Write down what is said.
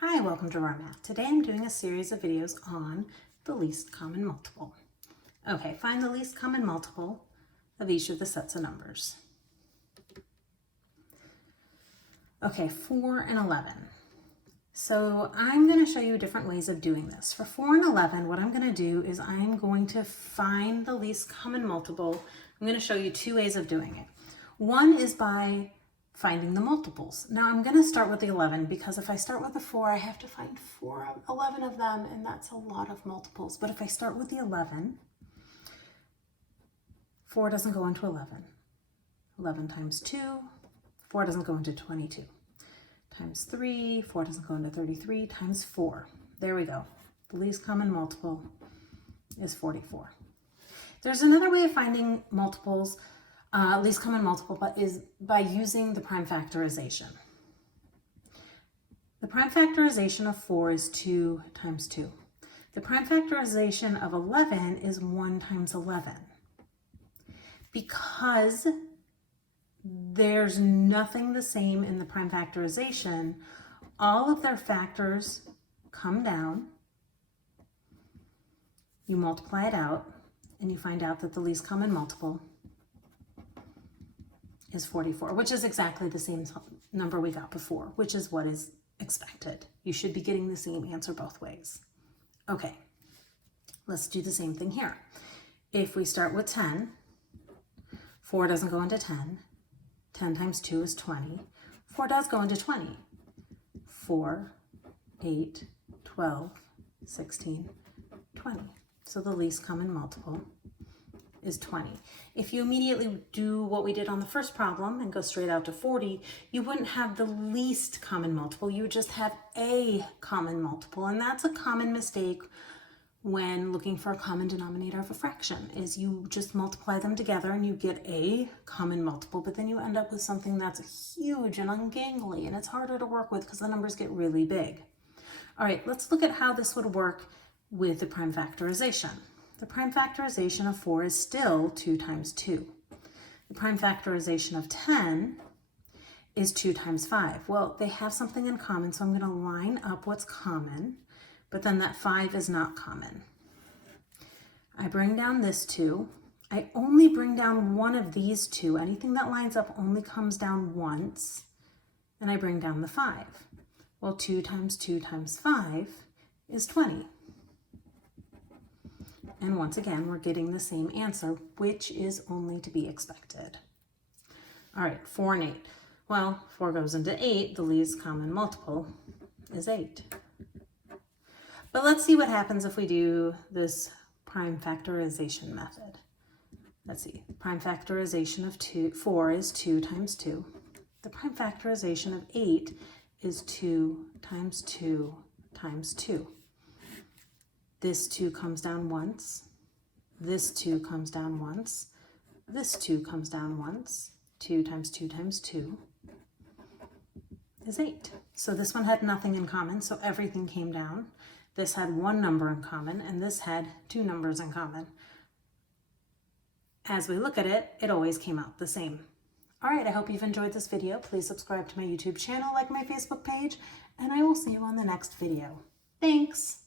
Hi, welcome to Raw Math. Today I'm doing a series of videos on the least common multiple. Okay, find the least common multiple of each of the sets of numbers. Okay, 4 and 11. So I'm going to show you different ways of doing this. For 4 and 11, what I'm going to do is I'm going to find the least common multiple. I'm going to show you two ways of doing it. One is by finding the multiples. Now I'm going to start with the 11 because if I start with the 4, I have to find 11 of them, and that's a lot of multiples. But if I start with the 11, 4 doesn't go into 11. 11 times 2, 4 doesn't go into 22. Times 3, 4 doesn't go into 33, times 4. There we go. The least common multiple is 44. There's another way of finding multiples, least common multiple, but is by using the prime factorization. The prime factorization of 4 is 2 times 2. The prime factorization of 11 is 1 times 11. Because there's nothing the same in the prime factorization, all of their factors come down, you multiply it out, and you find out that the least common multiple is 44, which is exactly the same number we got before, which is what is expected. You should be getting the same answer both ways. Okay, let's do the same thing here. If we start with 10, 4 doesn't go into 10. 10 times 2 is 20. 4 does go into 20. 4, 8, 12, 16, 20. So the least common multiple is 20. If you immediately do what we did on the first problem and go straight out to 40, you wouldn't have the least common multiple. You would just have a common multiple. And that's a common mistake when looking for a common denominator of a fraction, is you just multiply them together and you get a common multiple, but then you end up with something that's huge and ungangly, and it's harder to work with because the numbers get really big. All right, let's look at how this would work with the prime factorization. The prime factorization of 4 is still 2 times 2. The prime factorization of 10 is 2 times 5. Well, they have something in common, so I'm going to line up what's common, but then that 5 is not common. I bring down this 2. I only bring down one of these two. Anything that lines up only comes down once, and I bring down the 5. Well, 2 times 2 times 5 is 20. And once again, we're getting the same answer, which is only to be expected. All right, 4 and 8. Well, 4 goes into 8. The least common multiple is 8. But let's see what happens if we do this prime factorization method. Let's see. Prime factorization of 4 is 2 times 2. The prime factorization of 8 is 2 times 2 times 2. This 2 comes down once. This 2 comes down once. This 2 comes down once. 2 times 2 times 2 is 8. So this one had nothing in common, so everything came down. This had one number in common, and this had two numbers in common. As we look at it, it always came out the same. All right, I hope you've enjoyed this video. Please subscribe to my YouTube channel, like my Facebook page, and I will see you on the next video. Thanks.